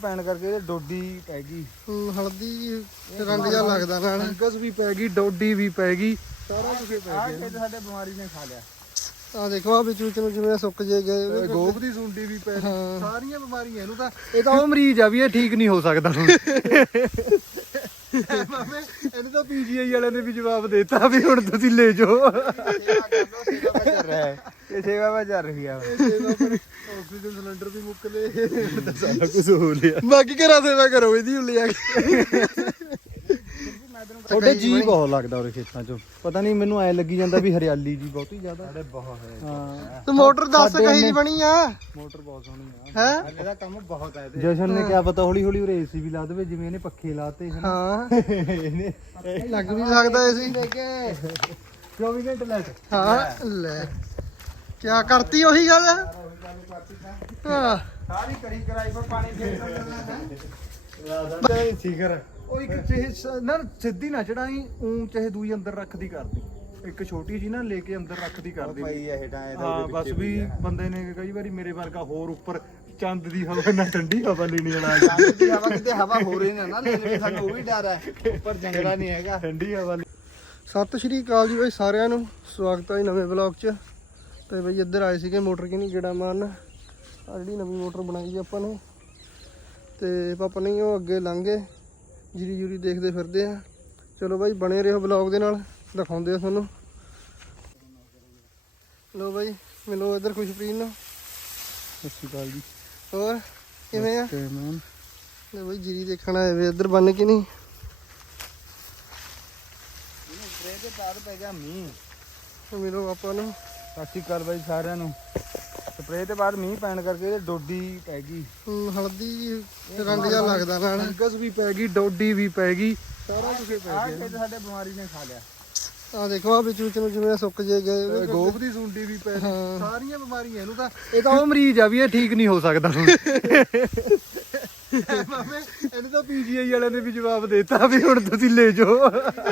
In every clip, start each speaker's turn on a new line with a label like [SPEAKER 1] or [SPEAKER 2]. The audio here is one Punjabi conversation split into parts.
[SPEAKER 1] ਪੈਣ ਕਰਕੇ ਡੋਡੀ ਪੈ ਗਈ,
[SPEAKER 2] ਹਲਦੀ ਰੰਗ ਜਿਹਾ ਲੱਗਦਾ ਨਾਲ,
[SPEAKER 1] ਫੰਗਸ ਵੀ ਪੈ ਗਈ, ਡੋਡੀ ਵੀ ਪੈ ਗਈ,
[SPEAKER 2] ਸਾਰਾ ਕੁਝ ਪੈ ਗਿਆ।
[SPEAKER 1] ਸਾਡੇ ਬਿਮਾਰੀ ਨੇ ਖਾ ਲਿਆ।
[SPEAKER 2] ਆ ਦੇਖੋ ਆ ਵਿੱਚ ਨੂੰ ਜਿਵੇਂ ਸੁੱਕ ਜੇ ਗਏ,
[SPEAKER 1] ਗੋਭ ਦੀ ਸੁੰਡੀ ਵੀ ਪੈ ਗਈ,
[SPEAKER 2] ਹਾਂ।
[SPEAKER 1] ਸਾਰੀਆਂ ਬਿਮਾਰੀਆਂ ਇਹਨੂੰ ਤਾਂ। ਇਹ ਤਾਂ ਉਹ ਮਰੀਜ਼ ਆ ਵੀ ਇਹ ਠੀਕ ਨਹੀਂ ਹੋ ਸਕਦਾ ਹੁਣ। ਮਾਮੇ ਇਹਨੂੰ ਤਾਂ ਪੀਜੀਆਈ ਵਾਲਿਆਂ ਨੇ ਵੀ ਜਵਾਬ ਦੇਤਾ ਵੀ ਹੁਣ ਤੁਸੀਂ ਲੈ ਜਾਓ। ਇਹ ਸੇਵਾ ਵਾ ਚੱਲ ਰਹੀ ਆ।
[SPEAKER 2] ਆਕਸੀਜਨ ਸਿਲੰਡਰ ਵੀ ਮੁੱਕ ਲਏ,
[SPEAKER 1] ਸਾਰਾ ਕੁਝ ਹੋ ਲਿਆ।
[SPEAKER 2] ਬਾਕੀ ਘਰਾਂ ਸੇਵਾ ਕਰੋ ਇਹਦੀ ਉੱਲੀ ਆ ਕੇ।
[SPEAKER 1] ਤੁਹਾਡੇ ਜੀ ਬਹੁਤ ਲੱਗਦਾ ਉਹਦੇ ਖੇਤਾਂ 'ਚ, ਪਤਾ ਨਹੀਂ ਮੈਨੂੰ ਐ ਲੱਗੀ ਜਾਂਦਾ ਵੀ ਹਰਿਆਲੀ ਜੀ ਬਹੁਤੀ ਜ਼ਿਆਦਾ। ਸਾਡੇ ਬਹੁਤ ਹੈ।
[SPEAKER 2] ਹਾਂ ਤੇ ਮੋਟਰ 10 ਕਹੀ ਦੀ ਬਣੀ ਆ,
[SPEAKER 1] ਮੋਟਰ ਬਹੁਤ ਸੋਹਣੀ
[SPEAKER 2] ਹੈ
[SPEAKER 1] ਇਹਦਾ ਕੰਮ ਬਹੁਤ ਹੈ। ਜਸ਼ਨ ਨੇ ਕਿਹਾ ਪਤਾ ਹੌਲੀ ਹੌਲੀ ਉਰੇ ਏਸੀ ਵੀ ਲਾ ਦੇਵੇ, ਜਿਵੇਂ ਇਹਨੇ ਪੱਖੇ ਲਾਤੇ।
[SPEAKER 2] ਹਾਂ
[SPEAKER 1] ਇਹਨੇ
[SPEAKER 2] ਲੱਗ ਵੀ ਸਕਦਾ ਏ ਸੀ
[SPEAKER 1] 24 ਘੰਟੇ ਲੈਟ।
[SPEAKER 2] ਹਾਂ ਲੈ ਕਿਆ ਕਰਤੀ ਉਹੀ ਗੱਲ ਆ। ਹਾਂ
[SPEAKER 1] ਸਾਰੀ ਕਰੀ ਕਰਾਈ ਪਰ ਪਾਣੀ ਫੇਰ ਸਿਖਰ ਉਹ ਇੱਕ ਚਾਹੇ ਨਾ ਸਿੱਧੀ ਨਾ ਚੜਾਈ, ਊਂ ਚਾਹੇ ਦੂਈ ਅੰਦਰ ਰੱਖਦੀ ਕਰਦੀ, ਇੱਕ ਛੋਟੀ ਜੀ ਨਾ ਲੈ ਕੇ ਅੰਦਰ ਰੱਖਦੀ ਕਰਦੀ। ਹਾਂ ਬਸ ਵੀ ਬੰਦੇ ਨੇ ਕਈ ਵਾਰੀ ਮੇਰੇ ਵਰਗਾ ਹੋਰ ਉੱਪਰ ਚੰਦ ਦੀ ਹਵਾ ਨਾ ਠੰਡੀ ਹਵਾ ਲੈਣੀ ਵਾਲਾ,
[SPEAKER 3] ਚੰਦ ਦੀ ਹਵਾ ਕਿਤੇ ਹਵਾ ਹੋ ਰਹੀ ਨਾ ਲੈ ਲੈ, ਸਾਨੂੰ ਉਹ ਵੀ ਡਰ ਹੈ, ਉੱਪਰ ਜੰਗਲਾ ਨਹੀਂ ਹੈਗਾ,
[SPEAKER 1] ਠੰਡੀ ਹਵਾ।
[SPEAKER 2] ਸਤਿ ਸ਼੍ਰੀ ਅਕਾਲ ਜੀ ਬਾਈ ਸਾਰਿਆਂ ਨੂੰ, ਸਵਾਗਤ ਹੈ ਜੀ ਨਵੇਂ ਵਲੌਗ 'ਚ। ਤੇ ਬਈ ਇੱਧਰ ਆਏ ਸੀਗੇ ਮੋਟਰ ਕਿ ਨਹੀਂ ਗੇੜਾ ਮਾਰਨ, ਆ ਜਿਹੜੀ ਨਵੀਂ ਮੋਟਰ ਬਣਾਈ ਜੀ ਆਪਾਂ ਨੇ। ਤੇ ਪਾਪਾ ਨਹੀਂ ਉਹ ਅੱਗੇ ਲੰਘ ਗਏ, ਜੀਰੀ ਜੂਰੀ ਦੇਖਦੇ ਫਿਰਦੇ ਆ। ਚਲੋ ਬਾਈ ਬਣੇ ਰਹੋ ਵਲੌਗ ਦੇ ਨਾਲ, ਦਿਖਾਉਂਦੇ ਆ ਤੁਹਾਨੂੰ। ਲੋ ਬਾਈ ਮਿਲੋ ਇੱਧਰ ਖੁਸ਼ਪ੍ਰੀਤ ਨੂੰ।
[SPEAKER 1] ਸਤਿ ਸ਼੍ਰੀ ਅਕਾਲ ਜੀ।
[SPEAKER 2] ਹੋਰ ਕਿਵੇਂ ਆ?
[SPEAKER 1] ਮੈਮ
[SPEAKER 2] ਲੈ ਬਾਈ ਜੀਰੀ ਦੇਖਣ ਆਏ ਵੇ ਇੱਧਰ ਬੰਨ ਕਿ ਨਹੀਂ।
[SPEAKER 1] ਸਪਰੇ ਦੇ ਬਾਅਦ ਪੈ ਗਿਆ ਮੀਂਹ।
[SPEAKER 2] ਮਿਲੋ ਆਪਾਂ ਨੂੰ।
[SPEAKER 1] ਸਤਿ ਸ਼੍ਰੀ ਅਕਾਲ ਬਾਈ ਸਾਰਿਆਂ ਨੂੰ। ਸਪਰੇ ਤੇ ਬਾਅਦ ਮੀਂਹ ਪੈਣ ਕਰਕੇ ਡੋਡੀ ਪੈ ਗਈ,
[SPEAKER 2] ਹਲਦੀ ਰੰਗ ਜਿਹਾ ਲੱਗਦਾ ਨਾਲ,
[SPEAKER 1] ਫੰਗਸ ਵੀ ਪੈ ਗਈ, ਡੋਡੀ ਵੀ ਪੈ ਗਈ,
[SPEAKER 2] ਸਾਰਾ ਕੁਝ ਪੈ ਗਿਆ।
[SPEAKER 1] ਸਾਡੇ ਬਿਮਾਰੀ ਨੇ ਖਾ ਲਿਆ।
[SPEAKER 2] ਆ ਦੇਖੋ ਆ ਵਿੱਚ ਨੂੰ ਜਿਵੇਂ ਸੁੱਕ ਜੇ ਗਏ,
[SPEAKER 1] ਗੋਭ ਦੀ ਸੁੰਡੀ ਵੀ ਪੈ ਗਈ,
[SPEAKER 2] ਹਾਂ।
[SPEAKER 1] ਸਾਰੀਆਂ ਬਿਮਾਰੀਆਂ ਇਹਨੂੰ ਤਾਂ। ਇਹ ਤਾਂ ਉਹ ਮਰੀਜ਼ ਆ ਵੀ ਇਹ ਠੀਕ ਨਹੀਂ ਹੋ ਸਕਦਾ ਹੁਣ। ਮਾਮੇ ਇਹਨੂੰ ਤਾਂ ਪੀਜੀਆਈ ਵਾਲਿਆਂ ਨੇ ਵੀ ਜਵਾਬ ਦੇਤਾ ਵੀ ਹੁਣ ਤੁਸੀਂ ਲੈ ਜਾਓ।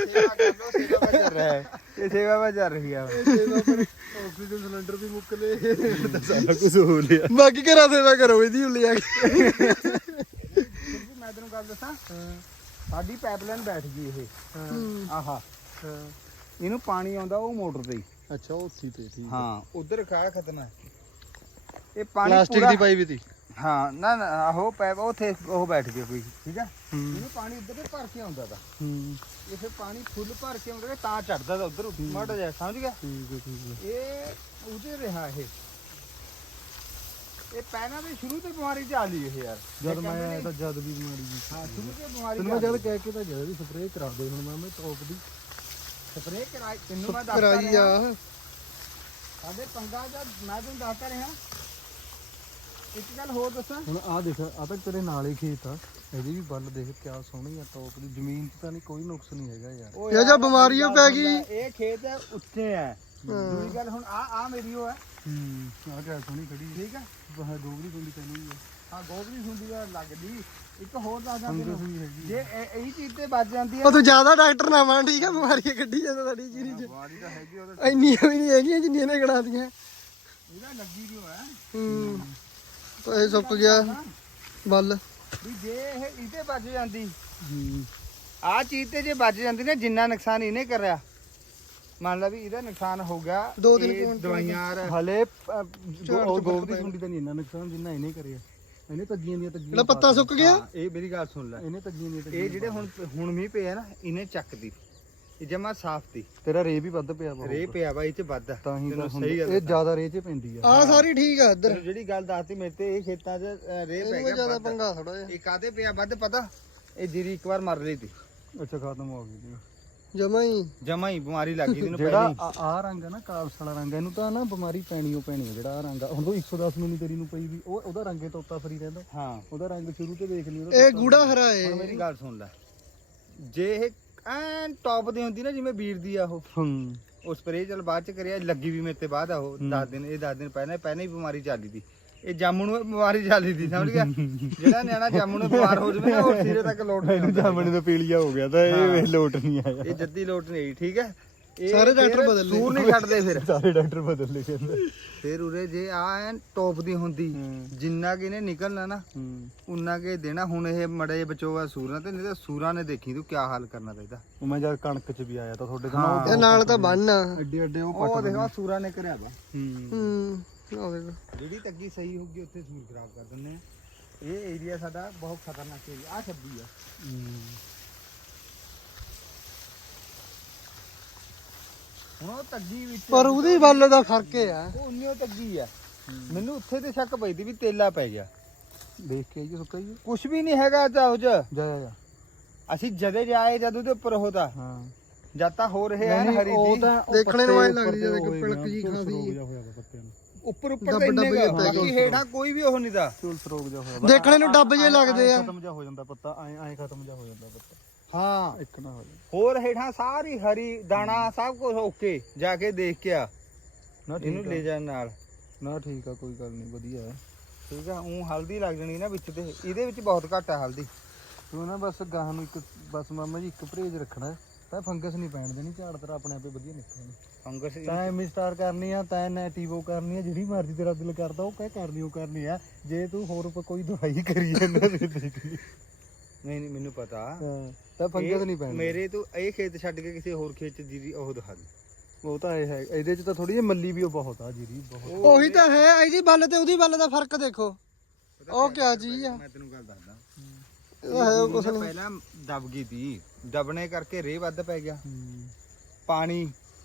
[SPEAKER 1] ਇਹ ਸੇਵਾ ਵਾ ਚੱਲ ਰਹੀ ਆ।
[SPEAKER 2] ਆਕਸੀਜਨ ਸਿਲੰਡਰ ਵੀ ਮੁੱਕ ਲਏ,
[SPEAKER 1] ਸਾਰਾ ਕੁਝ ਹੋ ਲਿਆ।
[SPEAKER 2] ਬਾਕੀ ਘਰਾਂ ਸੇਵਾ ਕਰੋ ਇਹਦੀ ਉੱਲੀ ਆ ਕੇ।
[SPEAKER 1] ਮੈਂ ਤੈਨੂੰ ਗੱਲ ਦੱਸਾਂ, ਸਾਡੀ ਪਾਈਪਲਾਈਨ ਬੈਠ ਗਈ ਇਹ। ਆਹਾ ਇਹਨੂੰ ਪਾਣੀ ਆਉਂਦਾ ਉਹ ਮੋਟਰ ਤੇ ਹੀ।
[SPEAKER 2] ਅੱਛਾ ਉੱਥੀ ਤੇ ਠੀਕ।
[SPEAKER 1] ਹਾਂ ਉਧਰ ਖਾ ਖਤਨਾ ਇਹ ਪਾਣੀ
[SPEAKER 2] ਪਲਾਸਟਿਕ ਦੀ ਪਾਈ ਵੀ ਤੀ।
[SPEAKER 1] ਹਾਂ ਨਾ ਨਾ ਆਹੋ ਪੈਪ ਉੱਥੇ ਉਹ ਬੈਠ ਗਿਆ ਕੋਈ, ਠੀਕ ਆ। ਇਹਨੂੰ ਪਾਣੀ ਉੱਧਰ ਤੇ ਭਰ ਕੇ ਆਉਂਦਾ ਤਾ, ਇਹ ਫਿਰ ਪਾਣੀ ਫੁੱਲ ਭਰ ਕੇ ਆਉਂਦਾ ਤਾਂ ਚੜਦਾ ਤਾ ਉੱਧਰ ਮਾੜਾ ਜਿਹਾ, ਸਮਝ ਗਿਆ।
[SPEAKER 2] ਠੀਕ ਹੈ ਠੀਕ ਹੈ।
[SPEAKER 1] ਇਹ ਉਹਦੇ ਰਿਹਾ ਇਹ ਪਹਿਲਾਂ ਵੀ ਸ਼ੁਰੂ ਤੋਂ ਬਿਮਾਰੀ ਚ ਆ ਲਈ ਇਹ ਯਾਰ।
[SPEAKER 2] ਜਦ ਮੈਂ ਆਇਆ ਤਾਂ ਜਦ ਵੀ ਬਿਮਾਰੀ ਜੀ।
[SPEAKER 1] ਹਾਂ ਸ਼ੁਰੂ ਤੋਂ ਬਿਮਾਰੀ
[SPEAKER 2] ਤੈਨੂੰ ਮੈਂ ਜਦ ਕਹਿ ਕੇ ਤਾਂ ਗਿਆ ਵੀ ਸਪਰੇਅ ਕਰਾ ਦੇ, ਹੁਣ ਮੈਂ ਟੌਪ ਦੀ
[SPEAKER 1] ਸਪਰੇਅ ਕਰਾਈ, ਤੈਨੂੰ ਮੈਂ ਦੱਸਦਾ
[SPEAKER 2] ਕਰਾਈ ਆ।
[SPEAKER 1] ਰਿਹਾ ਸਾਡੇ ਪੰਗਾ ਜਦ ਮੈਂ ਤੈਨੂੰ ਦੱਸਦਾ ਰਿਹਾ। ਇੱਕ ਗੱਲ ਹੋਰ ਦੱਸਾਂ,
[SPEAKER 2] ਹੁਣ ਆਹ ਦੇਖ ਆ ਤਾਂ ਤੇਰੇ ਨਾਲ ਹੀ ਖੇਤ ਆ, ਇਹਦੀ ਵੀ ਬੱਲ ਦੇਖ ਕਿਆ ਸੋਹਣੀ ਆ ਟੌਪ ਦੀ। ਜ਼ਮੀਨ 'ਚ ਤਾਂ ਨਹੀਂ ਕੋਈ ਨੁਕਸ ਨਹੀਂ ਹੈਗਾ ਯਾਰ।
[SPEAKER 1] ਇਹ
[SPEAKER 2] ਜਾਂ ਬਿਮਾਰੀ ਓ ਪੈ ਗਈ।
[SPEAKER 1] ਇਹ ਖੇਤ ਹੈ ਉੱਚੇ ਹੈ। ਦੂਜੀ ਗੱਲ ਹੁਣ ਆ ਮੇਰੀ ਉਹ ਹੈ।
[SPEAKER 2] ਆਹ ਕਿਆ ਸੋਹਣੀ ਖੜੀ,
[SPEAKER 1] ਠੀਕ ਹੈ।
[SPEAKER 2] ਬਾਹਰ ਗੋਬਰੀ ਗੁੰਡੀ ਤੈਨੂੰ ਵੀ ਆ।
[SPEAKER 1] ਹਾਂ ਗੋਬਰੀ ਹੁੰਦੀ ਆ ਲੱਗਦੀ। ਇੱਕ ਹੋਰ ਦੱਸਦਾ
[SPEAKER 2] ਫੰਗਸ
[SPEAKER 1] ਤੈਨੂੰ,
[SPEAKER 2] ਵੀ ਹੈਗੀ।
[SPEAKER 1] ਜੇ ਇਹੀ ਚੀਜ਼ ਤੇ ਵੱਜ ਜਾਂਦੀ ਹੈ।
[SPEAKER 2] ਉਹ ਤੂੰ ਜ਼ਿਆਦਾ ਡਾਕਟਰ ਨਾ ਬਣ, ਠੀਕ ਆ। ਬਿਮਾਰੀਆਂ ਕੱਢੀ ਜਾਂਦਾ ਸਾਡੀ ਜੀਰੀ 'ਚ,
[SPEAKER 1] ਬਿਮਾਰੀ ਤਾਂ ਹੈਗੀ ਉਹਦੇ,
[SPEAKER 2] ਇੰਨੀਆਂ ਵੀ ਨਹੀਂ ਹੈਗੀਆਂ ਜਿੰਨੀਆਂ ਨੇ ਗਣਾਤੀਆਂ।
[SPEAKER 1] ਇਹਦਾ ਲੱਗੀ ਕਿਉਂ ਹੈ।
[SPEAKER 2] ਤਾਂ ਇਹ ਸੁੱਕ ਗਿਆ ਬੱਲ।
[SPEAKER 1] ਵੀ ਜੇ ਇਹ ਇਹਦੇ ਵੱਜ ਜਾਂਦੀ, ਆਹ ਚੀਜ਼ ਤੇ ਜੇ ਵੱਜ ਜਾਂਦੀ ਨਾ, ਜਿੰਨਾ ਨੁਕਸਾਨ ਇਹਨੇ ਕਰਿਆ, ਮੰਨ ਲਾ ਵੀ ਇਹਦਾ ਨੁਕਸਾਨ ਹੋ ਗਿਆ।
[SPEAKER 2] 2-3
[SPEAKER 1] ਇਹ
[SPEAKER 2] ਕੁਇੰਟਲ
[SPEAKER 1] ਦਵਾਈਆਂ ਹਲੇ ਗੋਬ ਦੀ ਸੁੰਡੀ ਤਾਂ ਨਹੀਂ ਇੰਨਾ ਨੁਕਸਾਨ ਜਿੰਨਾ ਇਹਨੇ ਕਰਿਆ। ਇਹਨੇ ਤੱਜੀਆਂ ਦੀਆਂ ਤੱਜੀਆਂ,
[SPEAKER 2] ਜਿਹੜਾ ਪੱਤਾ ਸੁੱਕ ਗਿਆ।
[SPEAKER 1] ਹਾਂ, ਇਹ ਮੇਰੀ ਗੱਲ ਸੁਣ ਲੈ,
[SPEAKER 2] ਇਹਨੇ ਤੱਜੀਆਂ ਦੀਆਂ
[SPEAKER 1] ਇਹ ਜਿਹੜੇ ਹੁਣ ਮੀਂਹ ਪਿਆ ਨਾ, ਇਹਨੇ ਚੱਕਦੀ, ਇਹ ਜਮਾ ਸਾਫ਼ ਤੀ।
[SPEAKER 2] ਤੇਰਾ ਰੇ ਵੀ ਵੱਧ ਪਿਆ ਵਾ,
[SPEAKER 1] ਰੇ ਪਿਆ ਵਾ ਇਹ ਚ ਵੱਧ,
[SPEAKER 2] ਤਾਂ ਹੀ ਤਾਂ
[SPEAKER 1] ਤੈਨੂੰ
[SPEAKER 2] ਹੁੰਦਾ।
[SPEAKER 1] ਸਹੀ ਗੱਲ
[SPEAKER 2] ਇਹ ਜ਼ਿਆਦਾ ਰੇ 'ਚ ਪੈਂਦੀ ਆ। ਆ ਸਾਰੀ ਠੀਕ ਆ ਇੱਧਰ।
[SPEAKER 1] ਤੈਨੂੰ ਜਿਹੜੀ ਗੱਲ ਦੱਸਤੀ ਮੇਰੇ ਤੇ, ਇਹ ਖੇਤਾਂ 'ਚ ਰੇ ਪੈ ਗਿਆ
[SPEAKER 2] ਜ਼ਿਆਦਾ
[SPEAKER 1] ਵੱਧ।
[SPEAKER 2] ਪੰਗਾ ਥੋੜਾ ਜਿਹਾ।
[SPEAKER 1] ਇਹ ਕਾਹਦੇ ਪਿਆ ਵੱਧ ਪਤਾ, ਇਹ ਜੀਰੀ ਇੱਕ ਵਾਰ ਮਰ ਲਈ ਤੀ,
[SPEAKER 2] ਅੱਛਾ ਖਤਮ ਹੋ ਗਈ ਜਮਾ ਹੀ।
[SPEAKER 1] ਜਮਾ ਹੀ ਬਿਮਾਰੀ ਲੱਗ ਗਈ ਇਹਨੂੰ।
[SPEAKER 2] ਜਿਹੜਾ ਆ ਰੰਗ ਆ ਨਾ, ਕਾਲਸ ਵਾਲਾ ਰੰਗ, ਇਹਨੂੰ ਤਾਂ ਨਾ ਬਿਮਾਰੀ ਪੈਣੀ ਓ ਪੈਣੀ ਆ। ਜਿਹੜਾ ਆ ਰੰਗ ਆ, ਹੁਣ ਤੂੰ 110 ਨੂੰ ਤੇਰੀ ਨੂੰ ਪਈ ਵੀ, ਉਹਦਾ ਰੰਗੇ ਤੋਤਾ ਫਰੀ ਰਹਿੰਦਾ।
[SPEAKER 1] ਹਾਂ
[SPEAKER 2] ਉਹਦਾ ਰੰਗ ਸ਼ੁਰੂ ਤੇ ਦੇਖ ਲਈ।
[SPEAKER 1] ਇਹ ਗੂੜਾ ਹਰਾ ਏ। ਹੁਣ ਮੇਰੀ ਗੱਲ ਸੁਣ ਲੈ, ਜੇ ਇਹ ਐਨ ਟੌਪ ਦੀ ਹੁੰਦੀ ਨਾ, ਜਿਵੇਂ ਵੀਰ ਦੀ ਆ ਉਹ ਸਪਰੇਅ ਚੱਲ ਬਾਅਦ ਚ ਕਰਿਆ, ਲੱਗੀ ਵੀ ਮੇਰੇ ਤੇ ਬਾਅਦ ਆ ਉਹ 10 ਦਿਨ, ਇਹ 10 ਦਿਨ ਪਹਿਲਾਂ ਹੀ ਬਿਮਾਰੀ ਚੱਲੀ ਦੀ। ਇਹ ਜਾਮੂ ਨੂੰ ਬਿਮਾਰੀ ਚੱਲੀ ਦੀ, ਸਮਝ ਗਿਆ। ਜਿਹੜਾ ਨਿਆਣਾ ਜਾਮੂ ਨੂੰ ਬਿਮਾਰ ਹੋ ਜਾਵੇ ਨਾ, ਉਹ ਸਿਰੇ ਤੱਕ ਲੋਟ ਨਹੀਂ ਆਉਂਦਾ।
[SPEAKER 2] ਜਾਮਣੀ ਦਾ ਪੀਲੀਆ ਹੋ ਗਿਆ ਤਾਂ ਇਹ ਲੋਟ ਨਹੀਂ ਆਇਆ।
[SPEAKER 1] ਇਹ ਜੱਦੀ ਲੋਟ ਨਹੀਂ ਆਈ, ਠੀਕ ਹੈ।
[SPEAKER 2] ਸਾਰੇ ਡਾਕਟਰ ਬਦਲ ਲਏ।
[SPEAKER 1] ਸੂਰ ਨਹੀਂ ਛੱਡਦੇ ਫਿਰ
[SPEAKER 3] ਸਾਰੇ ਡਾਕਟਰ ਬਦਲ ਲਏ ਕਹਿੰਦੇ।
[SPEAKER 1] ਫਿਰ ਉਰੇ ਜੇ ਆ ਐਨ ਟੌਪ ਦੀ ਹੁੰਦੀ ਜਿੰਨਾ ਕਿ ਇਹਨੇ ਨਿਕਲਣਾ ਨਾ ਉਨਾ ਕੇ ਦੇਣਾ। ਹੁਣ ਇਹ ਮੜੇ ਬਚੋਗਾ ਸੂਰਾਂ ਤੇ, ਨਹੀਂ ਤਾਂ ਸੂਰਾਂ ਨੇ ਦੇਖੀ ਤੂੰ ਕਿਆ ਹਾਲ ਕਰਨਾ ਚਾਹੀਦਾ।
[SPEAKER 3] ਉਹ ਮੈਂ ਜਦ ਕਣਕ 'ਚ ਵੀ ਆਇਆ ਤਾਂ ਤੁਹਾਡੇ
[SPEAKER 2] ਇਹ ਨਾਲ ਤਾਂ ਬੰਨ
[SPEAKER 3] ਐਡੇ ਐਡੇ
[SPEAKER 1] ਉਹ ਦੇਖੋ ਸੂਰਾਂ ਨੇ ਕਰਿਆ ਵਾ।
[SPEAKER 2] ਆ ਦੇਖੋ
[SPEAKER 1] ਜਿਹੜੀ ਤੱਗੀ ਸਹੀ ਹੋਊਗੀ ਉੱਥੇ ਸੂਰ ਖਰਾਬ ਕਰ ਦਿੰਦੇ ਆ। ਇਹ ਏਰੀਆ ਸਾਡਾ ਬਹੁਤ ਖਤਰਨਾਕ ਏਰੀਆ ਆ 26 ਆ। ਹੁਣ ਉਹ ਤੱਗੀ ਵਿੱਚ
[SPEAKER 2] ਪਰ ਉਹਦੀ ਵੱਲ ਦਾ ਫਰਕ ਆ।
[SPEAKER 1] ਉਹ ਉੰਨੀ ਤੱਗੀ ਆ। ਮੈਨੂੰ ਉੱਥੇ ਤੇ ਸ਼ੱਕ ਪਈ ਦੀ ਵੀ ਤੇਲਾ ਪੈ ਗਿਆ।
[SPEAKER 3] ਦੇਖ ਕੇ ਆਈਏ ਸੁੱਕਾ ਹੀ
[SPEAKER 1] ਕੁਛ ਵੀ ਨਹੀਂ ਹੈਗਾ ਚਾਹੋ ਚ।
[SPEAKER 3] ਜਾ
[SPEAKER 1] ਅਸੀਂ ਜਦੇ ਜਾਏ ਜਦ ਉਹਦੇ ਉੱਪਰ ਹੋਦਾ
[SPEAKER 3] ਹਾਂ
[SPEAKER 1] ਜਦ ਤਾਂ ਹੋ ਰਹੇ ਆ ਹਰੀ ਜੀ
[SPEAKER 2] ਦੇਖਣੇ ਨੂੰ ਐ ਲੱਗਦੀ ਜਿਵੇਂ ਕਿ ਪਿਲਕ ਜੀ ਖਾਦੀ
[SPEAKER 1] ਉੱਪਰ ਉੱਪਰ ਇੰਨੇ ਬਾਕੀ ਹੇਠਾਂ ਕੋਈ ਵੀ ਉਹ ਨਹੀਂ ਦਾ।
[SPEAKER 3] ਝੁਲਸ ਰੋਗ ਜਾ ਹੋਇਆ
[SPEAKER 2] ਦੇਖਣੇ ਨੂੰ ਡੱਬ ਜੇ ਲੱਗਦੇ ਆ।
[SPEAKER 3] ਖਤਮ ਜਾ ਹੋ ਜਾਂਦਾ ਪੱਤਾ ਐ ਖਤਮ ਜਾ ਹੋ ਜਾਂਦਾ ਪੱਤਾ।
[SPEAKER 1] ਹਾਂ
[SPEAKER 3] ਇੱਕ ਨਾ ਹੋ ਜਾ
[SPEAKER 1] ਹੋਰ ਹੇਠਾਂ ਸਾਰੀ ਹਰੀ ਦਾਣਾ ਸਭ ਕੁਝ ਓਕੇ ਜਾ ਕੇ ਦੇਖ ਕੇ ਆ
[SPEAKER 3] ਨਾ
[SPEAKER 1] ਇਹਨੂੰ ਲੈ ਜਾਣ ਨਾਲ।
[SPEAKER 3] ਨਾ ਠੀਕ ਆ ਕੋਈ ਗੱਲ ਨਹੀਂ ਵਧੀਆ ਹੈ
[SPEAKER 1] ਠੀਕ ਆ। ਉਹ ਹਲਦੀ ਲੱਗ ਜਣੀ ਨਾ ਵਿੱਚ ਤੇ ਇਹਦੇ ਵਿੱਚ ਬਹੁਤ ਘੱਟ ਆ ਹਲਦੀ।
[SPEAKER 3] ਤੂੰ ਨਾ ਬਸ ਗਾਹ ਨੂੰ ਇੱਕ ਬਸ ਮਾਮਾ ਜੀ ਇੱਕ ਪਰਹੇਜ ਰੱਖਣਾ ਤਾਂ ਫੰਗਸ ਨਹੀਂ ਪੈਣ ਦੇਣੀ। ਝਾੜ ਤੇਰਾ ਆਪਣੇ ਆਪੇ ਵਧੀਆ ਨਿਕਲਣੀ।
[SPEAKER 1] ਫੰਗਸ
[SPEAKER 3] ਤਾਂ ਐਮੀ ਸਟਾਰ ਕਰਨੀ ਆ ਤਾਂ ਨੈਟੀਵੋ ਕਰਨੀ ਆ ਜਿਹੜੀ ਮਰਜ਼ੀ ਤੇਰਾ ਦਿਲ ਕਰਦਾ ਉਹ ਕਹਿ ਕਰਨੀ ਉਹ ਕਰਨੀ ਆ। ਜੇ ਤੂੰ ਹੋਰ ਕੋਈ ਦਵਾਈ ਕਰੀ ਜਾਂਦਾ ਫਿਰ ਦੇਖ ਲਈ।
[SPEAKER 1] ਨਹੀਂ ਮੈਨੂੰ ਪਤਾ
[SPEAKER 3] ਤਾਂ ਫੰਗਸ ਨਹੀਂ ਪੈਣੀ।
[SPEAKER 1] ਮੇਰੇ ਤੂੰ ਇਹ ਖੇਤ ਛੱਡ ਕੇ ਕਿਸੇ ਹੋਰ ਖੇਤ ਚ ਜੀਰੀ ਉਹ ਦਿਖਾ ਦੇ।
[SPEAKER 3] ਉਹ ਤਾਂ ਇਹ ਹੈ ਇਹਦੇ ਚ ਤਾਂ ਥੋੜੀ ਜਿਹੀ ਮੱਲੀ ਵੀ ਉਹ ਬਹੁਤ ਆ ਜੀਰੀ ਬਹੁਤ।
[SPEAKER 2] ਉਹੀ ਤਾਂ ਹੈ ਇਹਦੀ ਵੱਲ ਤੇ ਉਹਦੀ ਵੱਲ ਦਾ ਫਰਕ ਦੇਖੋ। ਉਹ ਕਿਆ ਚੀਜ਼ ਆ।
[SPEAKER 1] ਮੈਂ ਤੈਨੂੰ ਗੱਲ ਦੱਸਦਾ
[SPEAKER 2] ਇਹ ਹੈ ਕੁਛ ਨਹੀਂ।
[SPEAKER 1] ਪਹਿਲਾਂ ਦਬ ਗਈ ਤੀ ਦਬਣੇ ਕਰਕੇ ਰੇਹ ਵੱਧ ਪੈ ਗਿਆ। ਪਾਣੀ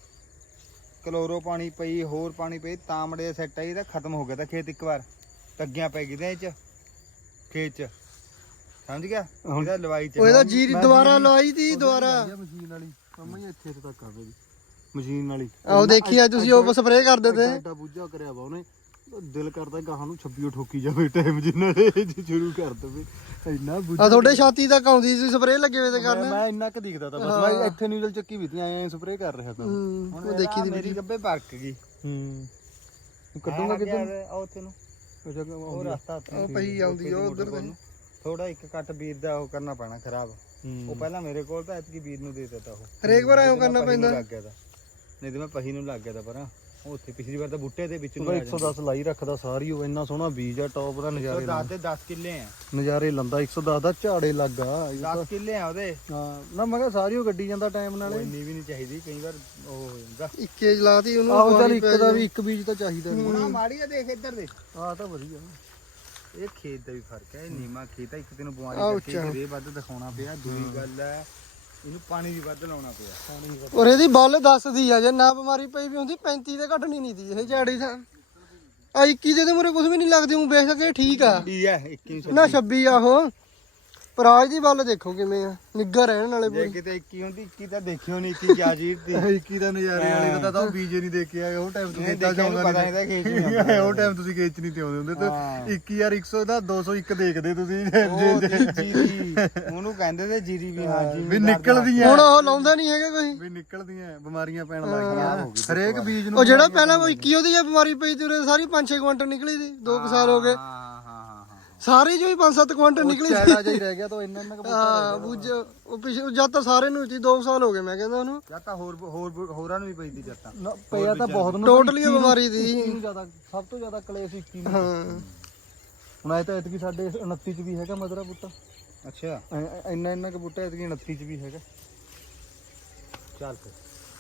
[SPEAKER 1] ਕਲੋਰੋ ਪਾਣੀ ਪਈ ਹੋਰ ਪਾਣੀ ਪਈ ਤਾਂ ਮੜੇ ਸੈੱਟ ਆਈ ਤਾਂ ਖਤਮ ਹੋ ਗਿਆ ਤਾਂ ਖੇਤ ਇੱਕ ਵਾਰ ਤੱਗੀਆਂ ਪੈ ਗਈਆਂ ਇਹ ਚ ਖੇਤ ਚ ਸਮਝ ਗਿਆ। ਇਹਦਾ ਲਵਾਈ ਚ
[SPEAKER 2] ਉਹ ਇਹਦਾ ਜੀਰੀ ਦੁਬਾਰਾ ਲਵਾਈ ਤੀ ਦੁਬਾਰਾ
[SPEAKER 3] ਮਸ਼ੀਨ ਵਾਲੀ ਮਾਮਾ ਜੀ ਇੱਥੇ ਤੱਕ ਆ ਗਈ ਮਸ਼ੀਨ ਵਾਲੀ।
[SPEAKER 2] ਆਹ ਦੇਖੀ ਆ ਤੁਸੀਂ ਉਹ ਸਪਰੇਅ ਕਰਦੇ ਤੇ
[SPEAKER 3] ਐਡਾ ਬੂਝਾ ਕਰਿਆ ਵਾ ਉਹਨੇ। ਦਿਲ ਕਰਦਾ ਗਾਹਾਂ ਨੂੰ 26 ਠੋਕੀ ਜਾਵੇ ਟਾਈਮ ਜਿੰਨਾ ਇਹ ਸ਼ੁਰੂ ਕਰ ਦਵੇ ਇੰਨਾ ਬੂਝਾ।
[SPEAKER 2] ਆ ਤੁਹਾਡੇ ਛਾਤੀ ਤੱਕ ਆਉਂਦੀ ਸੀ ਸਪਰੇਅ ਲੱਗੇ ਹੋਏ ਤੇ ਕਰਨ।
[SPEAKER 3] ਮੈਂ ਇੰਨਾ ਕ ਦਿਖਦਾ ਤਾਂ ਬਸ ਮੈਂ ਇੱਥੇ ਨਿਊਜ਼ਲ ਚੱਕੀ ਵੀ ਤੀ ਐ ਸਪਰੇਅ ਕਰ ਰਿਹਾ ਤਾਂ
[SPEAKER 1] ਹੁਣ ਉਹ ਦੇਖੀ ਮੇਰੀ ਗੱਬੇ ਪਰਕ ਗਈ।
[SPEAKER 3] ਕੱਢੂਗਾ ਕਿੱਧਰ
[SPEAKER 1] ਉਹ ਤੈਨੂੰ ਉਹ ਰਸਤਾ
[SPEAKER 2] ਉਹ ਪਈ ਆਉਂਦੀ ਆ ਉਧਰ ਤੇ।
[SPEAKER 1] ਥੋੜਾ ਇੱਕ ਕੱਟ ਵੀਰ ਦਾ ਉਹ ਕਰਨਾ ਪੈਣਾ ਖਰਾਬ। ਉਹ ਪਹਿਲਾਂ ਮੇਰੇ ਕੋਲ ਤਾਂ ਐਤਕੀ ਵੀਰ ਨੂੰ ਦੇ ਦਿੱਤਾ ਉਹ
[SPEAKER 2] ਹਰੇਕ ਵਾਰ ਐਂ ਕਰਨਾ ਪੈਂਦਾ।
[SPEAKER 1] ਲੱਗ ਗਿਆ ਤਾਂ ਨਹੀਂ ਤੇ ਮੈਂ ਪਹੀ ਨੂੰ ਲੱਗ ਗਿਆ ਤਾਂ ਪਰ ਉੱਥੇ ਪਿਛਲੀ ਵਾਰ ਤਾਂ ਬੂਟੇ ਦੇ ਵਿੱਚ ਨੂੰ
[SPEAKER 3] 110 ਲਾਈ ਰੱਖਦਾ ਸਾਰੀ ਉਹ ਇੰਨਾ ਸੋਹਣਾ ਬੀਜ ਆ ਟੌਪ ਦਾ ਨਜ਼ਾਰੇ
[SPEAKER 1] 10 ਤੇ 10 ਕਿੱਲੇ ਆ
[SPEAKER 3] ਨਜ਼ਾਰੇ ਲੰਦਾ 110 ਦਾ ਝਾੜੇ ਲੱਗਾ
[SPEAKER 1] 10 ਕਿੱਲੇ ਆ ਉਹਦੇ।
[SPEAKER 3] ਹਾਂ ਨਾ ਮੈਂ ਕਿਹਾ ਸਾਰੀ ਉਹ ਗੱਡੀ ਜਾਂਦਾ ਟਾਈਮ ਨਾਲੇ
[SPEAKER 1] ਇੰਨੀ ਵੀ ਨਹੀਂ ਚਾਹੀਦੀ ਕਈ ਵਾਰ ਉਹ ਹੋ ਜਾਂਦਾ।
[SPEAKER 2] ਇੱਕੇ ਜਲਾਤੀ ਉਹਨੂੰ।
[SPEAKER 3] ਆਹੋ ਚੱਲ ਇੱਕ ਦਾ ਵੀ ਇੱਕ ਬੀਜ ਤਾਂ ਚਾਹੀਦਾ ਨਹੀਂ।
[SPEAKER 1] ਹੁਣ ਮਾੜੀ ਆ ਦੇਖ ਇੱਧਰ ਦੇ
[SPEAKER 3] ਆਹ ਤਾਂ ਵਧੀਆ
[SPEAKER 1] ਇਹ ਖੇਤ ਦਾ ਵੀ ਫਰਕ ਹੈ। ਇਹ ਨੀਮਾ ਖੇਤ ਆ ਇੱਕ ਤੈਨੂੰ ਬਿਮਾਰੀ ਕਰਕੇ ਰੇ ਵੱਧ ਦਿਖਾਉਣਾ ਪਿਆ। ਦੂਜੀ ਗੱਲ ਹੈ ਇਹਨੂੰ ਪਾਣੀ ਵੀ ਵੱਧ ਲਾਉਣਾ ਪਿਆ।
[SPEAKER 2] ਔਰ ਇਹਦੀ ਬੱਲ ਦੱਸਦੀ ਆ ਜੇ ਨਾ ਬਿਮਾਰੀ ਪਈ ਵੀ ਹੁੰਦੀ 35 ਤੇ ਘਟਣੀ ਨਹੀਂ ਦੀ ਇਹ ਝਾੜੀ ਤਾਂ ਆ 21 ਦੇ ਮੁਰੇ ਕੁਝ ਵੀ ਨਹੀਂ ਲੱਗਦੀ। ਉਹ ਵੇਖ ਕੇ ਠੀਕ ਆ
[SPEAKER 1] ਕੀ ਹੈ 21
[SPEAKER 2] ਨਾ 26 ਆ ਉਹ ਪਰਾਜ ਦੀ ਬੱਲ ਦੇਖੋ ਕਿਵੇਂ ਆ ਨਿੱਘਰ ਰਹਿਣ ਵਾਲੇ
[SPEAKER 1] ਜੇ
[SPEAKER 2] ਪੂਰੀ।
[SPEAKER 1] ਕਿਤੇ 21 ਹੁੰਦੀ 21 ਤਾਂ ਦੇਖਿਓ ਨਹੀਂ 21 ਕਿਆ ਚੀਜ਼ ਦੀ
[SPEAKER 3] 21 ਦਾ ਨਜ਼ਾਰੇ ਵਾਲੀ ਦਾ ਤਾਂ ਉਹ ਬੀਜ ਨਹੀਂ ਦੇਖਿਆ ਉਹ ਟਾਈਮ ਤੁਸੀਂ
[SPEAKER 1] ਨਹੀਂ ਦੇਖਿਆ ਨੂੰ ਪਤਾ ਨਹੀਂ ਤਾਂ ਖੇਚ ਨਹੀਂ
[SPEAKER 3] ਉਹ ਟਾਈਮ ਤੁਸੀਂ ਖੇਚ ਨਹੀਂ ਤੇ ਆਉਂਦੇ ਹੁੰਦੇ ਤੇ 21 ਯਾਰ 100 ਦਾ 201 ਦੇਖਦੇ ਤੁਸੀਂ
[SPEAKER 1] ਜੀਰੀ ਉਹਨੂੰ ਕਹਿੰਦੇ ਤੇ ਜੀਰੀ ਵੀ ਹਾਂ ਜੀ
[SPEAKER 3] ਵੀ ਨਿਕਲਦੀਆਂ
[SPEAKER 2] ਹੁਣ ਉਹ ਲਾਉਂਦਾ ਨਹੀਂ ਹੈਗਾ ਕੋਈ।
[SPEAKER 3] ਵੀ ਨਿਕਲਦੀਆਂ ਬਿਮਾਰੀਆਂ ਪੈਣ ਲੱਗ ਗਈਆਂ ਹਰੇਕ ਬੀਜ ਨੂੰ।
[SPEAKER 2] ਉਹ ਜਿਹੜਾ ਪਹਿਲਾਂ ਉਹ 21 ਉਹਦੀ ਜੇ ਬਿਮਾਰੀ ਪਈ ਤੇ ਉਹਦੇ ਸਾਰੀ 5-6 ਕੁਆਂਟਲ ਨਿਕਲੀ ਸੀ 2 ਸਾਲ ਹੋ ਗਏ ਸਾਰੇ ਜੋ ਹੀ 5-7 ਕੁਆਂਟਲ ਨਿਕਲੀ ਸੀ।
[SPEAKER 3] ਚੈਲਾ ਜਿਹਾ ਰਹਿ ਗਿਆ ਤਾਂ ਇੰਨਾ ਇੰਨਾ
[SPEAKER 2] ਹਾਂ ਬੁੱਝ ਉਹ ਪਿਛੇ ਜਦ ਤਾਂ ਸਾਰੇ ਨੂੰ ਸੀ 2 ਸਾਲ ਹੋ ਗਏ ਮੈਂ ਕਹਿੰਦਾ ਉਹਨੂੰ।
[SPEAKER 1] ਜਾਂ ਤਾਂ ਹੋਰਾਂ ਨੂੰ ਵੀ ਪੈਂਦੀ ਜੱਟਾਂ
[SPEAKER 3] ਪਿਆ ਤਾਂ ਬਹੁਤ ਨੂੰ
[SPEAKER 2] ਟੋਟਲੀ ਬਿਮਾਰੀ ਦੀ
[SPEAKER 3] ਜ਼ਿਆਦਾ ਸਭ ਤੋਂ ਜ਼ਿਆਦਾ ਕਲੇਸ਼ 21 ਨੂੰ।
[SPEAKER 2] ਹਾਂ
[SPEAKER 3] ਹੁਣ ਆਏ ਤਾਂ ਐਤਕੀ ਸਾਡੇ 29 ਚ ਵੀ ਹੈਗਾ ਮਦਰਾ ਬੂਟਾ।
[SPEAKER 1] ਅੱਛਾ
[SPEAKER 3] ਇੰਨਾ ਇੰਨਾ ਕੁ ਬੂਟਾ ਐਤਕੀ 29 ਚ ਵੀ ਹੈਗਾ।
[SPEAKER 1] ਚੱਲ ਫਿਰ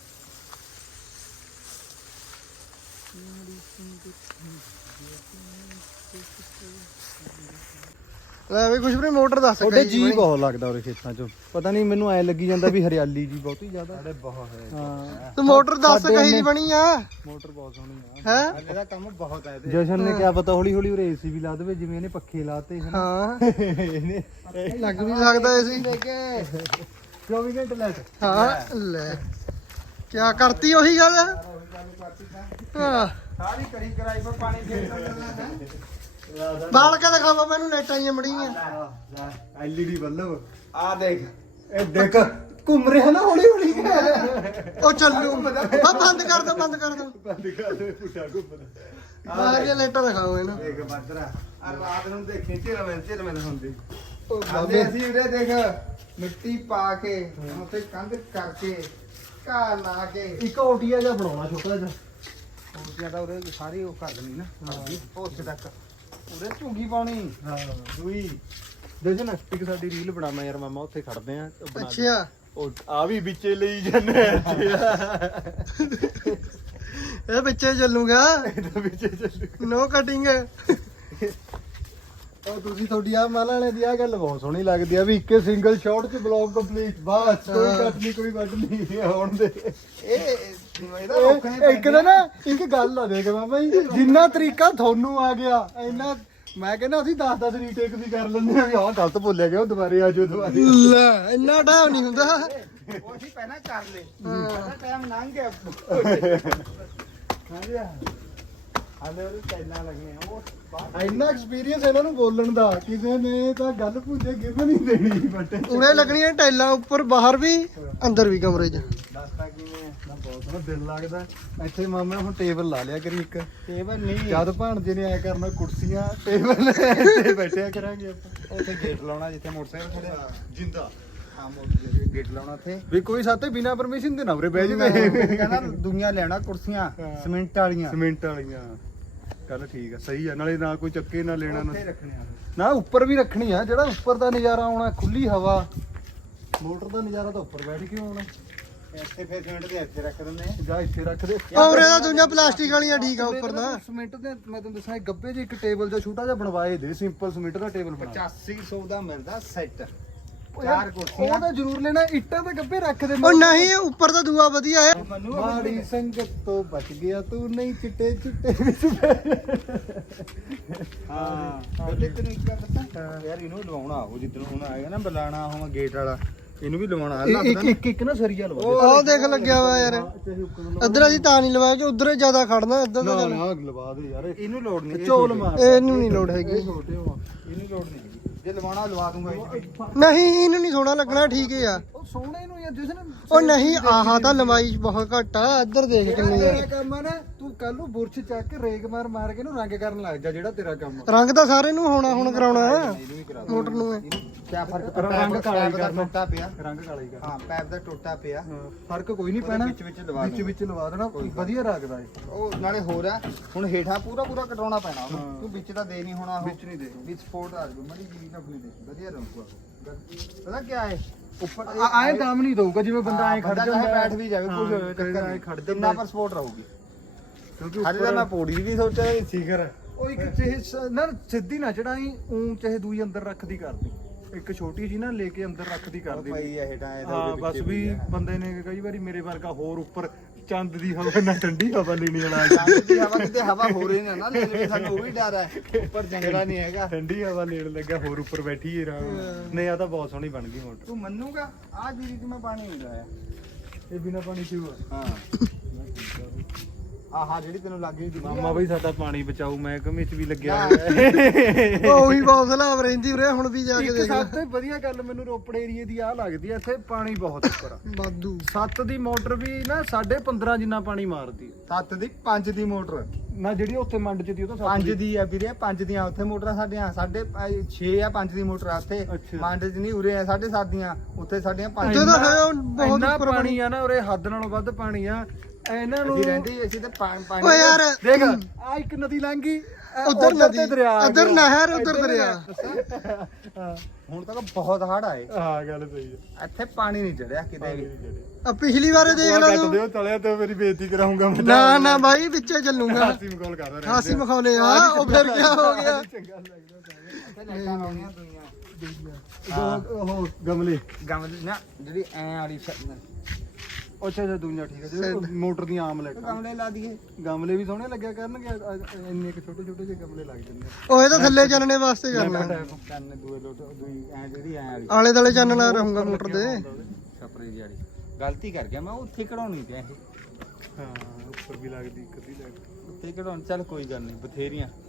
[SPEAKER 2] ਲੈ ਵੀ ਕੁਛ ਵੀ ਮੋਟਰ ਦੱਸ
[SPEAKER 3] ਤੁਹਾਡੇ ਜੀ ਬਹੁਤ ਲੱਗਦਾ ਉਹਦੇ ਖੇਤਾਂ 'ਚ ਪਤਾ ਨਹੀਂ ਮੈਨੂੰ ਐ ਲੱਗੀ ਜਾਂਦਾ ਵੀ ਹਰਿਆਲੀ ਜੀ ਬਹੁਤੀ ਜ਼ਿਆਦਾ।
[SPEAKER 1] ਸਾਡੇ ਬਹੁਤ ਹੈ
[SPEAKER 3] ਹਾਂ
[SPEAKER 2] ਤੂੰ ਮੋਟਰ ਦੱਸ ਕਹੀ ਜੀ ਬਣੀ ਆ
[SPEAKER 3] ਮੋਟਰ ਬਹੁਤ ਸੋਹਣੀ ਆ।
[SPEAKER 2] ਹੈ
[SPEAKER 1] ਹਲੇ ਦਾ ਕੰਮ ਬਹੁਤ ਹੈ ਇਹਦੇ।
[SPEAKER 3] ਜਸ਼ਨ ਨੇ ਕਿਹਾ ਪਤਾ ਹੌਲੀ ਹੌਲੀ ਉਰੇ ਏਸੀ ਵੀ ਲਾ ਦੇਵੇ ਜਿਵੇਂ ਇਹਨੇ ਪੱਖੇ ਲਾਤੇ
[SPEAKER 2] ਹਾਂ
[SPEAKER 3] ਇਹਨੇ
[SPEAKER 2] ਲੱਗ ਵੀ ਸਕਦਾ ਸੀ
[SPEAKER 3] 24 ਘੰਟੇ ਲੈ
[SPEAKER 2] ਹਾਂ ਲੈ ਕਿਆ ਕਰਤੀ ਉਹੀ ਗੱਲ ਹਾਂ
[SPEAKER 1] ਸਾਰੀ ਕਰੀ ਕਰਾਈ ਪਰ ਪਾਣੀ ਫੇਰ ਕਰਨਾ
[SPEAKER 2] ਬਾਲ ਕੇ ਦਿਖਾਵਾ ਮੈਨੂੰ ਲਾਈਟਾਂ ਜੀਆਂ ਮੜੀਆਂ
[SPEAKER 3] ਐਲਈਡੀ ਬੱਲਬ
[SPEAKER 1] ਆ ਦੇਖ
[SPEAKER 3] ਇਹ ਦੇਖ ਘੁੰਮ ਰਿਹਾ ਨਾ ਹੌਲੀ ਹੌਲੀ
[SPEAKER 2] ਉਹ ਚੱਲੂ ਆ ਬੰਦ ਕਰ ਦੋ ਬੰਦ ਕਰ ਦੋ
[SPEAKER 3] ਬੰਦ ਕਰ ਦੇ ਪੁੱਠਾ ਘੁੰਮਦਾ।
[SPEAKER 2] ਬਾਹਰ ਲਾਈਟਾਂ ਦਿਖਾਓ ਇਹਨਾਂ
[SPEAKER 1] ਦੇਖ ਬਾਦਰਾ ਆ ਰਾਤ ਨੂੰ ਦੇਖੀ ਝਿਲਵੇਂ ਹੁੰਦੀ
[SPEAKER 2] ਉਹ
[SPEAKER 1] ਆਂਦੇ ਅਸੀਂ ਉਰੇ ਦੇਖ ਮਿੱਟੀ ਪਾ ਕੇ ਉੱਥੇ ਕੰਧ ਕਰਕੇ ਘਾ ਲਾ ਕੇ
[SPEAKER 3] ਇੱਕ ਓਟੀਆ ਜਿਹਾ ਬਣਾਉਣਾ ਛੋਟਾ ਜਿਹਾ।
[SPEAKER 1] ਹੋਰ ਜਿਆਦਾ ਉਰੇ ਸਾਰੀ ਉਹ ਕਰ ਦੇਣੀ ਨਾ ਉੱਥੇ ਤੱਕ ਉਰੇ ਝੁੰਗੀ ਪਾਉਣੀ
[SPEAKER 3] ਹਾਂ ਦੂਈ ਜਸ਼ਨ ਇੱਕ ਸਾਡੀ ਰੀਲ ਬਣਾਵਾਂ ਯਾਰ ਮਾਮਾ ਉੱਥੇ ਖੜਦੇ ਆ ਉਹ ਬਣਾ ਦੇ।
[SPEAKER 2] ਅੱਛਾ
[SPEAKER 3] ਉਹ ਆ ਵੀ ਵਿੱਚੇ ਲਈ ਜਾਂਦੇ
[SPEAKER 2] ਇਹ ਵਿੱਚੇ ਚੱਲੂਗਾ
[SPEAKER 3] ਇਹਦਾ ਵਿੱਚੇ ਚੱਲੂ।
[SPEAKER 2] ਨੋ ਕਟਿੰਗ।
[SPEAKER 3] ਉਹ ਤੁਸੀਂ ਤੁਹਾਡੀ ਆ ਮਾਲਾ ਵਾਲੇ ਦੀ ਆ ਗੱਲ ਬਹੁਤ ਸੋਹਣੀ ਲੱਗਦੀ ਆ ਵੀ ਇੱਕ ਸਿੰਗਲ ਸ਼ਾਟ 'ਚ ਬਲੌਗ ਕੰਪਲੀਟ ਬਸ ਕੋਈ ਕੱਟ ਨਹੀਂ ਕੋਈ ਵੱਢ ਨਹੀਂ ਆਉਣ ਦੇ।
[SPEAKER 1] ਇਹਦਾ ਰੋਕਣੇ
[SPEAKER 3] ਇੱਕ ਨਾ ਨਾ ਇੱਕ ਗੱਲ ਆ ਦੇਖ ਮਾਮਾ ਜੀ ਜਿੰਨਾ ਤਰੀਕਾ ਤੁਹਾਨੂੰ ਆ ਗਿਆ ਇੰਨਾ ਮੈਂ ਕਹਿੰਦਾ ਅਸੀਂ 10-10 ਰੀਟੇਕ ਵੀ ਕਰ ਲੈਂਦੇ ਆ ਵੀ ਆਹ ਗਲਤ ਬੋਲਿਆ ਗਿਆ ਉਹ ਦੁਬਾਰੇ ਆ ਜਾਓ ਦੁਬਾਰੇ।
[SPEAKER 2] ਲੈ ਇੰਨਾ ਟਾਈਮ ਨਹੀਂ ਹੁੰਦਾ।
[SPEAKER 1] ਉਹ ਅਸੀਂ ਪਹਿਲਾਂ ਕਰ ਲੇ ਪਹਿਲਾਂ ਟਾਈਮ ਲੰਘ ਗਿਆ
[SPEAKER 3] ਹਾਂਜੀ
[SPEAKER 1] ਹਾਲੇ ਉਹ ਟੈਲਾਂ ਲੱਗੀਆਂ ਉਹ
[SPEAKER 3] ਇੰਨਾ ਐਕਸਪੀਰੀਅੰਸ ਇਹਨਾਂ ਨੂੰ ਬੋਲਣ ਦਾ ਕਿਸੇ ਨੇ ਤਾਂ ਗੱਲ ਪੁੱਛੇ ਗਿਫ ਨਹੀਂ ਦੇਣੀ ਬਟ
[SPEAKER 2] ਉਰੇ ਲੱਗਣੀਆਂ ਟਾਈਲਾਂ ਉੱਪਰ ਬਾਹਰ ਵੀ ਅੰਦਰ ਵੀ ਕਮਰੇ 'ਚ।
[SPEAKER 1] ਦੱਸਦਾ ਕਿਵੇਂ
[SPEAKER 3] ਨਾ ਬਹੁਤ ਸੋਹਣਾ ਦਿਲ ਲੱਗਦਾ। ਇੱਥੇ ਮਾਮਾ ਹੁਣ ਟੇਬਲ ਲਾ ਲਿਆ ਕਰੀ ਇੱਕ
[SPEAKER 1] ਟੇਬਲ ਨਹੀਂ
[SPEAKER 3] ਜਦ ਭਾਣਜੇ ਨੇ ਆਇਆ ਕਰਨਾ ਕੁਰਸੀਆਂ ਟੇਬਲ ਇੱਥੇ ਬੈਠਿਆ ਕਰਾਂਗੇ ਆਪਾਂ।
[SPEAKER 1] ਉੱਥੇ ਗੇਟ ਲਾਉਣਾ ਜਿੱਥੇ ਮੋਟਰਸਾਈਕਲ ਖੜਿਆ
[SPEAKER 3] ਜਿੰਦਾ
[SPEAKER 1] ਹਾਂ ਮੋਟਰ ਗੇਟ ਲਾਉਣਾ ਉੱਥੇ
[SPEAKER 3] ਵੀ ਕੋਈ ਸਾਤੇ ਬਿਨਾ ਪਰਮਿਸ਼ਨ ਦੇ ਨਾ ਉਰੇ ਬਹਿ ਜਾਵੇ।
[SPEAKER 1] ਕਹਿੰਦਾ ਦੁਨੀਆ ਲੈਣਾ ਕੁਰਸੀਆਂ ਸਿਮੈਂਟ ਵਾਲੀਆਂ
[SPEAKER 3] ਸਿਮੈਂਟ ਵਾਲੀਆਂ ਗੱਲ ਠੀਕ ਆ ਸਹੀ ਆ ਨਾਲੇ ਨਾ ਕੋਈ ਚੱਕੇ ਨਾ ਲੈਣਾ ਨਾ
[SPEAKER 1] ਉੱਥੇ ਰੱਖਣੀਆਂ
[SPEAKER 3] ਨਾ ਉੱਪਰ ਵੀ ਰੱਖਣੀ ਆ ਜਿਹੜਾ ਉੱਪਰ ਦਾ ਨਜ਼ਾਰਾ ਆਉਣਾ ਖੁੱਲੀ ਹਵਾ ਮੋਟਰ ਦਾ ਨਜ਼ਾਰਾ ਤਾਂ ਉੱਪਰ ਬੈਠ ਕੇ ਆਉਣਾ
[SPEAKER 1] ਇੱਥੇ ਫਿਰ ਸਿਮੈਂਟ ਦੇ ਇੱਥੇ ਰੱਖ ਦਿੰਦੇ ਆ
[SPEAKER 3] ਜਾਂ ਇੱਥੇ ਰੱਖ ਦੇ
[SPEAKER 2] ਔਰ ਇਹਦਾ ਦੁਨੀਆ ਪਲਾਸਟਿਕ ਵਾਲੀਆਂ ਠੀਕ ਆ ਉੱਪਰ ਦਾ।
[SPEAKER 3] ਸਿਮੈਂਟ ਦੇ ਮੈਂ ਤੁਹਾਨੂੰ ਦੱਸਾਂ ਗੱਬੇ 'ਚ ਇੱਕ ਟੇਬਲ ਜਿਹਾ ਛੋਟਾ ਜਿਹਾ ਬਣਵਾਏ ਦੇ ਸਿੰਪਲ ਸਿਮੈਂਟ ਦਾ ਟੇਬਲ ਬਣਾ
[SPEAKER 1] 8500 ਦਾ ਮਿਲਦਾ ਸੈੱਟ
[SPEAKER 3] ਉਹ
[SPEAKER 1] ਚਾਰ ਕੁਰਸੀਆਂ
[SPEAKER 3] ਉਹ ਤਾਂ ਜ਼ਰੂਰ ਲੈਣਾ ਇੱਟਾਂ ਤੇ ਗੱਬੇ ਰੱਖ ਦੇ
[SPEAKER 2] ਉਹ ਨਹੀਂ ਉੱਪਰ ਦਾ ਦੂਆ ਵਧੀਆ ਹੈ।
[SPEAKER 1] ਮੈਨੂੰ
[SPEAKER 3] ਮਾੜੀ ਸੰਗਤ ਤੋਂ ਬਚ ਗਿਆ ਤੂੰ ਨਹੀਂ ਚਿੱਟੇ ਚਿੱਟੇ ਵਿੱਚ ਪੈ।
[SPEAKER 1] ਹਾਂ ਉਹਦੇ ਤੈਨੂੰ ਇੱਕ ਗੱਲ ਦੱਸਾਂ ਯਾਰ ਇਹਨੂੰ ਲਵਾਉਣਾ ਉਹ ਜਿੱਦਣ ਹੁਣ ਆਏਗਾ ਨਾ ਬੁਲਾਣਾ ਹੋਵਾਂ ਗੇਟ ਵਾਲਾ ਇਹਨੂੰ ਵੀ ਲਵਾਉਣਾ
[SPEAKER 3] ਇੱਕ ਨਾ ਸਰੀਆ ਲਵਾ
[SPEAKER 2] ਉਹ ਦੇਖ ਲੱਗਿਆ ਵਾ ਯਾਰ। ਇੱਧਰ ਅਸੀਂ ਤਾਂ ਨਹੀਂ ਲਵਾਇਆ ਕਿ ਉਧਰ ਜ਼ਿਆਦਾ ਖੜਨਾ ਇੱਧਰ
[SPEAKER 3] ਨਾ
[SPEAKER 2] ਤਾਂ
[SPEAKER 3] ਨਾ ਲਵਾ ਦੇ ਯਾਰ
[SPEAKER 1] ਇਹਨੂੰ ਲੋੜ ਨਹੀਂ ਇਹ
[SPEAKER 3] ਝੋਲ ਮਾਰ
[SPEAKER 2] ਇਹਨੂੰ ਨਹੀਂ ਲੋੜ ਹੈਗੀ।
[SPEAKER 3] ਛੋਟੇ ਹੋ
[SPEAKER 1] ਇਹਨੂੰ ਲੋੜ ਨਹੀਂ ਹੈਗੀ ਜੇ ਲਵਾਉਣਾ ਲਵਾ ਦੂੰਗਾ
[SPEAKER 2] ਨਹੀਂ ਇਹਨੂੰ ਨਹੀਂ ਸੋਹਣਾ ਲੱਗਣਾ ਠੀਕ ਹੀ ਆ।
[SPEAKER 3] ਉਹ ਸੋਹਣੇ ਨੂੰ ਯਾਰ ਜਿਸ ਨੇ
[SPEAKER 2] ਉਹ ਨਹੀਂ ਆਹਾ ਤਾਂ ਲੰਬਾਈ ਬਹੁਤ ਘੱਟ ਆ। ਇੱਧਰ ਦੇਖ ਕਿੰਨੀ ਆ।
[SPEAKER 3] ਤੇਰਾ ਕੰਮ ਆ ਨਾ ਤੂੰ ਕੱਲ ਨੂੰ ਬੁਰਸ਼ ਚੱਕ ਕੇ ਰੇਗ ਮਾਰ ਕੇ ਇਹਨੂੰ ਰੰਗ ਕਰਨ ਲੱਗ ਜਾ ਜਿਹੜਾ ਤੇਰਾ ਕੰਮ ਆ।
[SPEAKER 2] ਰੰਗ ਤਾਂ ਸਾਰੇ ਨੂੰ ਹੋਣਾ ਹੁਣ ਕਰਾਉਣਾ
[SPEAKER 1] ਇਹਨੂੰ ਵੀ ਕਰਾ
[SPEAKER 2] ਮੋਟਰ ਨੂੰ ਹੈ।
[SPEAKER 1] ਕਿਆ ਫਰਕ
[SPEAKER 3] ਰੰਗ ਕਾਲਾ ਹੀ
[SPEAKER 1] ਦਾ
[SPEAKER 3] ਕਰਨਾ।
[SPEAKER 1] ਟੋਟਾ ਪਿਆ
[SPEAKER 3] ਰੰਗ ਕਾਲਾ ਹੀ ਕਰ
[SPEAKER 1] ਹਾਂ ਪੈਪ ਦਾ ਟੋਟਾ ਪਿਆ
[SPEAKER 3] ਫਰਕ ਕੋਈ ਨਹੀਂ ਪੈਣਾ
[SPEAKER 1] ਵਿੱਚ ਵਿੱਚ ਲਵਾ
[SPEAKER 3] ਵਿੱਚ ਵਿੱਚ ਲਵਾ ਦੇਣਾ ਵਧੀਆ ਰੱਖਦਾ ਏ
[SPEAKER 1] ਉਹ ਨਾਲੇ ਹੋਰ ਆ ਹੁਣ ਹੇਠਾਂ ਪੂਰਾ ਕਟਾਉਣਾ ਪੈਣਾ ਉਹਨੂੰ
[SPEAKER 3] ਹਾਂ।
[SPEAKER 1] ਤੂੰ ਵਿੱਚ ਤਾਂ ਦੇ ਨਹੀਂ ਹੋਣਾ ਉਹ
[SPEAKER 3] ਵਿੱਚ ਨਹੀਂ ਦੇ
[SPEAKER 1] ਵਿੱਚ ਸਪੋਰਟ ਆ ਜਾਊ ਮੜੀ ਜੀ ਆਪਣੀ ਦੇ ਵਧੀਆ ਰਹੂਗਾ ਪਤਾ ਕੀ ਹੈ ਉੱਪਰ
[SPEAKER 3] ਆਏ ਕੰਮ ਨਹੀਂ ਦਊਗਾ ਜਿਵੇਂ ਬੰਦਾ ਐ ਖੜ ਜਾਂਦਾ
[SPEAKER 1] ਬੈਠ ਵੀ ਜਾਵੇ ਕੁਝ
[SPEAKER 3] ਐ ਖੜ
[SPEAKER 1] ਕਿੰਨਾ
[SPEAKER 3] ਜਾਂਦਾ
[SPEAKER 1] ਪਰ ਸਪੋਰਟ ਰਹੂਗੀ
[SPEAKER 3] ਕਿਉਂਕਿ
[SPEAKER 1] ਹਲੇ ਤਾਂ ਮੈਂ ਪੌੜੀ ਵੀ ਸੋਚਿਆ ਸੀ ਸਿਖਰ
[SPEAKER 3] ਉਹ ਇੱਕ ਚਾਹੇ ਨਾ ਸਿੱਧੀ ਨਾ ਚੜਾਈ ਉਂ ਚਾਹੇ ਦੂਈ ਅੰਦਰ ਰੱਖਦੀ ਕਰਦੀ ਇੱਕ ਛੋਟੀ ਜੀ ਨਾ ਲੈ ਕੇ ਅੰਦਰ ਰੱਖਦੀ ਕਰਦੀ
[SPEAKER 1] ਪਈ ਹੈ ਹੇਠਾਂ ਇਹਦੇ
[SPEAKER 3] ਹਾਂ ਬਸ ਵੀ ਬੰਦੇ ਨੇ ਕਈ ਵਾਰੀ ਮੇਰੇ ਵਰਗਾ ਹੋਰ ਉੱਪਰ ਚੰਦ ਦੀ ਹਵਾ ਨਾ ਠੰਡੀ ਹਵਾ ਲੈਣੀ ਵਾਲਾ
[SPEAKER 1] ਚੰਦ ਦੀ ਹਵਾ ਕਿਤੇ ਹਵਾ ਹੋ ਰਹੀ ਨਾ ਲੈ ਲੈ ਸਾਨੂੰ ਉਹ ਵੀ ਡਰ ਹੈ ਉੱਪਰ ਜੰਗਲਾ ਨਹੀਂ ਹੈਗਾ
[SPEAKER 3] ਠੰਡੀ ਹਵਾ ਲੈਣ ਲੱਗਾ ਹੋਰ ਉੱਪਰ ਬੈਠੀ ਏ ਰਾਮ ਨਹੀਂ ਆ ਤਾਂ ਬਹੁਤ ਸੋਹਣੀ ਬਣ ਗਈ ਮੋਟਰ
[SPEAKER 1] ਤੂੰ ਮੰਨੂਗਾ ਆ ਜੀਰੀ ਚ ਮੈਂ ਪਾਣੀ ਨਹੀਂ ਲਾਇਆ
[SPEAKER 3] ਇਹ ਬਿਨਾ ਪਾਣੀ ਕਿਉਂ ਆ
[SPEAKER 1] ਹਾਂ ਆਹ ਜਿਹੜੀ ਤੈਨੂੰ ਲੱਗ ਗਈ
[SPEAKER 3] ਮਾਮਾ ਬਈ ਸਾਡਾ ਪਾਣੀ ਬਚਾਊ ਮਹਿਕਮੇ ਚ ਵੀ ਲੱਗਿਆ
[SPEAKER 1] ਹਾਂ।
[SPEAKER 3] ਹੋਇਆ
[SPEAKER 2] ਉਹੀ ਬਹੁਤ ਸਲਾਬ ਰਹਿੰਦੀ ਉਰੇ ਹੁਣ ਵੀ ਜਾ ਕੇ
[SPEAKER 3] ਇੱਕ
[SPEAKER 2] ਦੇਖ ਲੈ।
[SPEAKER 3] ਸਭ ਤੋਂ ਵਧੀਆ ਗੱਲ ਮੈਨੂੰ ਰੋਪੜ ਏਰੀਏ ਦੀ ਆ ਲੱਗਦੀ ਆ ਇੱਥੇ ਪਾਣੀ ਬਹੁਤ ਉੱਪਰ ਆ
[SPEAKER 2] ਵਾਧੂ
[SPEAKER 3] 7 ਦੀ ਮੋਟਰ ਵੀ ਨਾ 15.5 ਜਿੰਨਾ ਪਾਣੀ ਮਾਰਦੀ
[SPEAKER 1] 7 ਦੀ 5 ਦੀ ਮੋਟਰ
[SPEAKER 3] ਨਾ ਜਿਹੜੀ ਉੱਥੇ ਮੰਡ ਚ ਦੀ ਉਹ ਤਾਂ
[SPEAKER 1] 5 ਦੀ ਆ ਵੀਰੇ 5 ਦੀਆਂ ਉੱਥੇ ਮੋਟਰਾਂ ਸਾਡੀਆਂ 6 ਆ 5 ਦੀ ਮੋਟਰ ਆ ਉੱਥੇ
[SPEAKER 3] ਅੱਛਾ।
[SPEAKER 1] ਮੰਡ ਚ ਨਹੀਂ ਉਰੇ ਆ 7.5 ਦੀਆਂ ਉੱਥੇ ਸਾਡੀਆਂ 5
[SPEAKER 2] ਉੱਥੇ ਤਾਂ ਹੈ ਉਹ ਬਹੁਤ
[SPEAKER 3] ਇੰਨਾ
[SPEAKER 2] ਉੱਪਰ
[SPEAKER 3] ਪਾਣੀ ਆ ਨਾ ਉਰੇ ਹੱਦ ਨਾਲੋਂ ਵੱਧ ਪਾਣੀ ਆ ਇਹਨਾਂ ਨੂੰ
[SPEAKER 1] ਅਸੀਂ ਰਹਿੰਦੇ ਅਸੀਂ ਤਾਂ ਪਾਣੀ
[SPEAKER 2] ਓਏ ਯਾਰ
[SPEAKER 3] ਦੇਖ ਆ ਇੱਕ ਨਦੀ ਲੰਘੀ
[SPEAKER 2] ਉਧਰ ਨਦੀ
[SPEAKER 3] ਤੇ ਦਰਿਆ ਆ
[SPEAKER 2] ਉਧਰ
[SPEAKER 3] ਗਿਆ।
[SPEAKER 2] ਨਹਿਰ ਉਧਰ ਦਰਿਆ।
[SPEAKER 3] ਹਾਂ
[SPEAKER 1] ਹੁਣ ਤੱਕ ਬਹੁਤ ਹੜ ਆਏ
[SPEAKER 3] ਹਾਂ ਗੱਲ ਸਹੀ ਹੈ
[SPEAKER 1] ਇੱਥੇ ਪਾਣੀ ਨਹੀਂ ਚੜਿਆ ਕਿਤੇ ਵੀ
[SPEAKER 2] ਆ ਪਿਛਲੀ ਵਾਰੇ ਦੇਖ ਲੈ
[SPEAKER 3] ਕੱਟ
[SPEAKER 2] ਤੂੰ।
[SPEAKER 3] ਦਿਓ ਤਲਿਆ ਤੇ ਮੇਰੀ ਬੇਇੱਜ਼ਤੀ ਕਰਾਉਂਗਾ ਮੈਂ
[SPEAKER 2] ਨਾ ਨਾ ਬਾਈ ਵਿੱਚੇ ਚੱਲੂਗਾ।
[SPEAKER 3] ਹਾਸੀ ਮਖੌਲ ਕਰਦਾ ਰਹਿੰਦਾ
[SPEAKER 2] ਹਾਸੀ ਮਖੌਲੇ ਆ ਉਹ ਫਿਰ ਕੀ ਹੋ ਗਿਆ।
[SPEAKER 3] ਚੰਗਾ ਲੱਗਦਾ
[SPEAKER 1] ਇੱਥੇ ਲਾਈਟਾਂ ਲਾਉਣੀਆਂ ਦੁਨੀਆ
[SPEAKER 3] ਉਹ ਗਮਲੇ
[SPEAKER 1] ਗਮਲੇ ਨਾ ਜਿਹੜੀ ਐ ਵਾਲੀ
[SPEAKER 3] ਅੱਛਾ ਅੱਛਾ ਦੁਨੀਆ ਠੀਕ ਹੈ ਜਿਹੜੇ ਮੋਟਰ ਦੀਆਂ ਆਮ ਲਾਈਟਾਂ
[SPEAKER 1] ਗਮਲੇ ਲਾ ਦਈਏ
[SPEAKER 3] ਗਮਲੇ ਵੀ ਸੋਹਣੇ ਲੱਗਿਆ ਕਰਨਗੇ ਇੰਨੇ ਕਿ ਛੋਟੇ ਛੋਟੇ ਜਿਹੇ ਗਮਲੇ ਲੱਗ ਜਾਂਦੇ
[SPEAKER 2] ਉਹ ਇਹ ਤਾਂ ਥੱਲੇ ਚਾਨਣੇ ਵਾਸਤੇ ਕਰਨਾ।
[SPEAKER 1] ਕੰਨ ਦੂਏ ਲੋਟ ਦੂਈ ਐ ਜਿਹੜੀ ਐ ਵਾਲੀ
[SPEAKER 2] ਆਲੇ ਦਾਲੇ ਚਾਨਣਾ ਰਹੂੰਗਾ ਮੋਟਰ ਦੇ।
[SPEAKER 1] ਛਪਰੇ ਜਿਹੀ ਵਾਲੀ ਗਲਤੀ ਕਰ ਗਿਆ ਮੈਂ ਉੱਥੇ ਕਢਾਉਣੀ ਤੇ ਇਹ
[SPEAKER 3] ਹਾਂ ਉੱਪਰ ਵੀ ਲੱਗਦੀ ਇੱਕ ਅੱਧੀ ਲੱਗਦੀ
[SPEAKER 1] ਉੱਥੇ ਕਢਾਉਣ ਚੱਲ ਕੋਈ ਗੱਲ ਨਹੀਂ ਬਥੇਰੀਆਂ